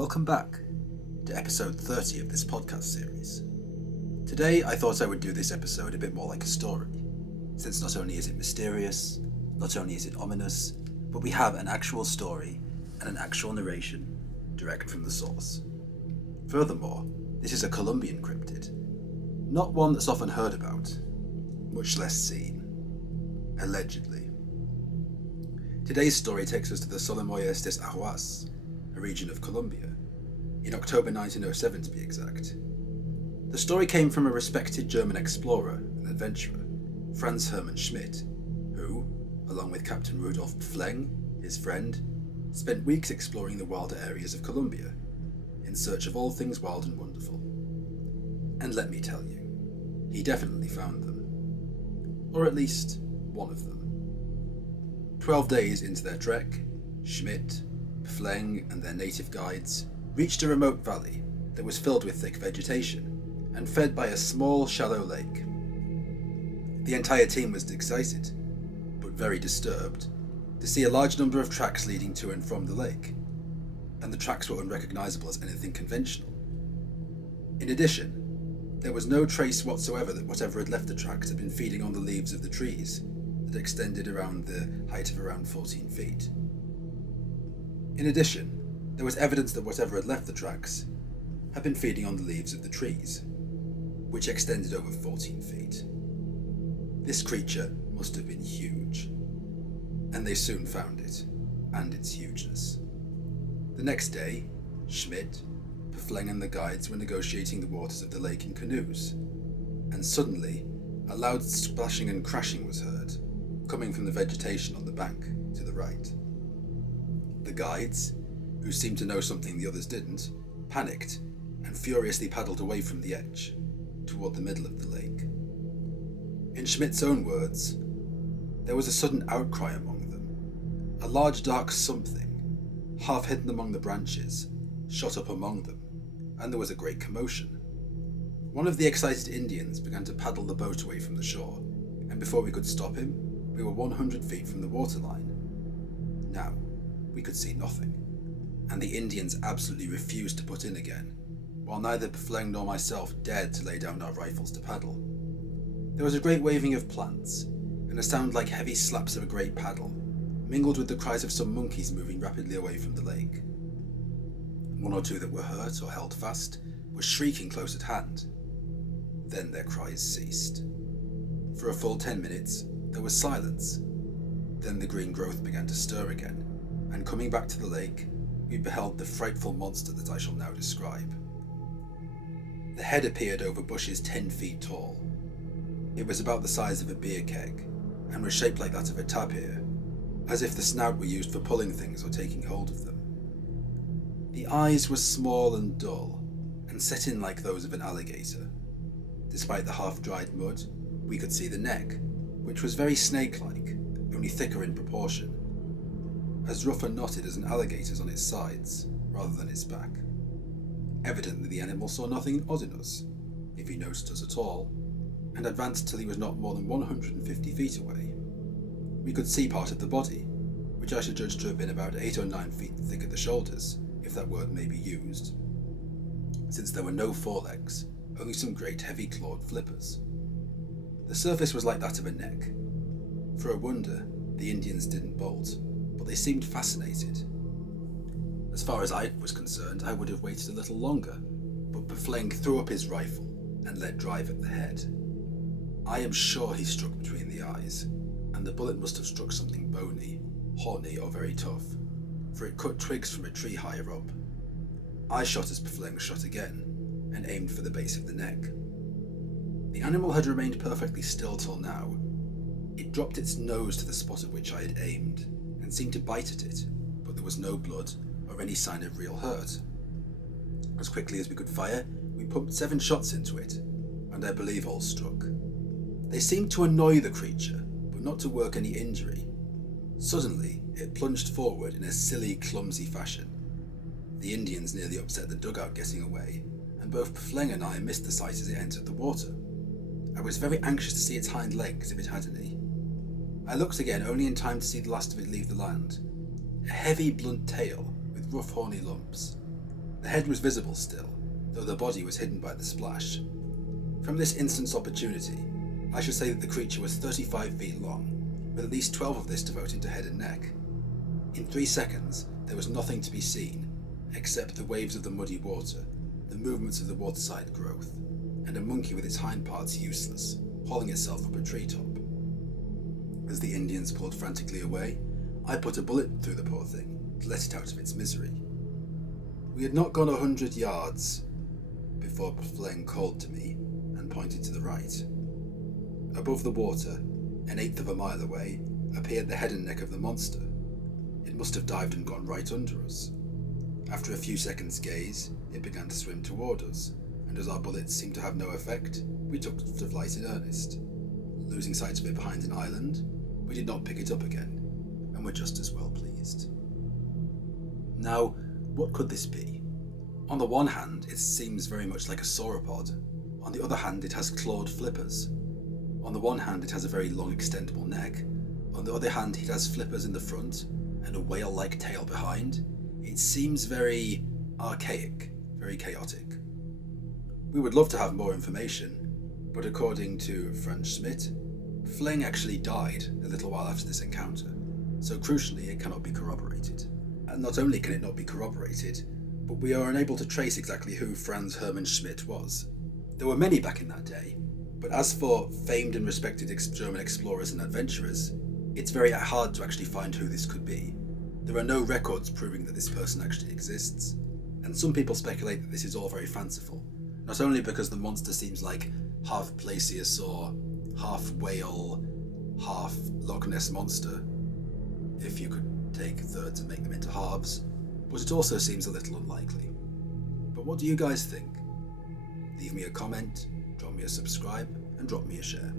Welcome back to episode 30 of this podcast series. Today I thought I would do this episode a bit more like a story, since not only is it mysterious, not only is it ominous, but we have an actual story and an actual narration direct from the source. Furthermore, this is a Columbian cryptid, not one that's often heard about, much less seen, allegedly. Today's story takes us to the Solimoyes des Aguas, a region of Colombia, in October 1907 to be exact. The story came from a respected German explorer and adventurer, Franz Hermann Schmidt, who, along with Captain Rudolf Pfleng, his friend, spent weeks exploring the wilder areas of Colombia, in search of all things wild and wonderful. And let me tell you, he definitely found them. Or at least, one of them. 12 days into their trek, Schmidt, Pfleng and their native guides reached a remote valley that was filled with thick vegetation and fed by a small, shallow lake. The entire team was excited, but very disturbed, to see a large number of tracks leading to and from the lake, and the tracks were unrecognisable as anything conventional. In addition, there was no trace whatsoever that whatever had left the tracks had been feeding on the leaves of the trees that extended around the height of around 14 feet. In addition, there was evidence that whatever had left the tracks had been feeding on the leaves of the trees, which extended over 14 feet. This creature must have been huge, and they soon found it, and its hugeness. The next day, Schmidt, Pfleng and the guides were negotiating the waters of the lake in canoes, and suddenly a loud splashing and crashing was heard, coming from the vegetation on the bank to the right. The guides, who seemed to know something the others didn't, panicked and furiously paddled away from the edge, toward the middle of the lake. In Schmidt's own words, there was a sudden outcry among them. A large dark something, half hidden among the branches, shot up among them, and there was a great commotion. One of the excited Indians began to paddle the boat away from the shore, and before we could stop him, we were 100 feet from the waterline. Now, we could see nothing, and the Indians absolutely refused to put in again, while neither Pfleng nor myself dared to lay down our rifles to paddle. There was a great waving of plants, and a sound like heavy slaps of a great paddle, mingled with the cries of some monkeys moving rapidly away from the lake. One or two that were hurt or held fast were shrieking close at hand. Then their cries ceased. For a full 10 minutes, there was silence. Then the green growth began to stir again, and coming back to the lake, we beheld the frightful monster that I shall now describe. The head appeared over bushes 10 feet tall. It was about the size of a beer keg, and was shaped like that of a tapir, as if the snout were used for pulling things or taking hold of them. The eyes were small and dull, and set in like those of an alligator. Despite the half-dried mud, we could see the neck, which was very snake-like, only thicker in proportion, as rough and knotted as an alligator's on its sides, rather than its back. Evidently the animal saw nothing odd in us, if he noticed us at all, and advanced till he was not more than 150 feet away. We could see part of the body, which I should judge to have been about 8 or 9 feet thick at the shoulders, if that word may be used, since there were no forelegs, only some great heavy clawed flippers. The surface was like that of a neck. For a wonder, the Indians didn't bolt, but they seemed fascinated. As far as I was concerned, I would have waited a little longer, but Pfleng threw up his rifle and let drive at the head. I am sure he struck between the eyes, and the bullet must have struck something bony, horny or very tough, for it cut twigs from a tree higher up. I shot as Pfleng shot again, and aimed for the base of the neck. The animal had remained perfectly still till now. It dropped its nose to the spot at which I had aimed, and seemed to bite at it, but there was no blood or any sign of real hurt. As quickly as we could fire, we pumped 7 shots into it, and I believe all struck. They seemed to annoy the creature, but not to work any injury. Suddenly, it plunged forward in a silly, clumsy fashion. The Indians nearly upset the dugout getting away, and both Pfleng and I missed the sight as it entered the water. I was very anxious to see its hind legs, if it had any. I looked again only in time to see the last of it leave the land. A heavy, blunt tail with rough, horny lumps. The head was visible still, though the body was hidden by the splash. From this instant's opportunity, I should say that the creature was 35 feet long, with at least 12 of this devoted to head and neck. In 3 seconds, there was nothing to be seen, except the waves of the muddy water, the movements of the waterside growth, and a monkey with its hind parts useless, hauling itself up a treetop. As the Indians pulled frantically away, I put a bullet through the poor thing to let it out of its misery. We had not gone 100 yards before Fleng called to me and pointed to the right. Above the water, an eighth of a mile away, appeared the head and neck of the monster. It must have dived and gone right under us. After a few seconds' gaze, it began to swim toward us, and as our bullets seemed to have no effect, we took to flight in earnest. Losing sight of it behind an island, we did not pick it up again, and were just as well pleased. Now, what could this be? On the one hand, it seems very much like a sauropod. On the other hand, it has clawed flippers. On the one hand, it has a very long extendable neck. On the other hand, it has flippers in the front and a whale-like tail behind. It seems very archaic, very chaotic. We would love to have more information, but according to Franz Schmidt, Fleng actually died a little while after this encounter, so crucially it cannot be corroborated. And not only can it not be corroborated, but we are unable to trace exactly who Franz Hermann Schmidt was. There were many back in that day, but as for famed and respected German explorers and adventurers, it's very hard to actually find who this could be. There are no records proving that this person actually exists, and some people speculate that this is all very fanciful, not only because the monster seems like half plesiosaur, half whale, half Loch Ness monster, if you could take thirds and make them into halves, but it also seems a little unlikely. But what do you guys think? Leave me a comment, drop me a subscribe, and drop me a share.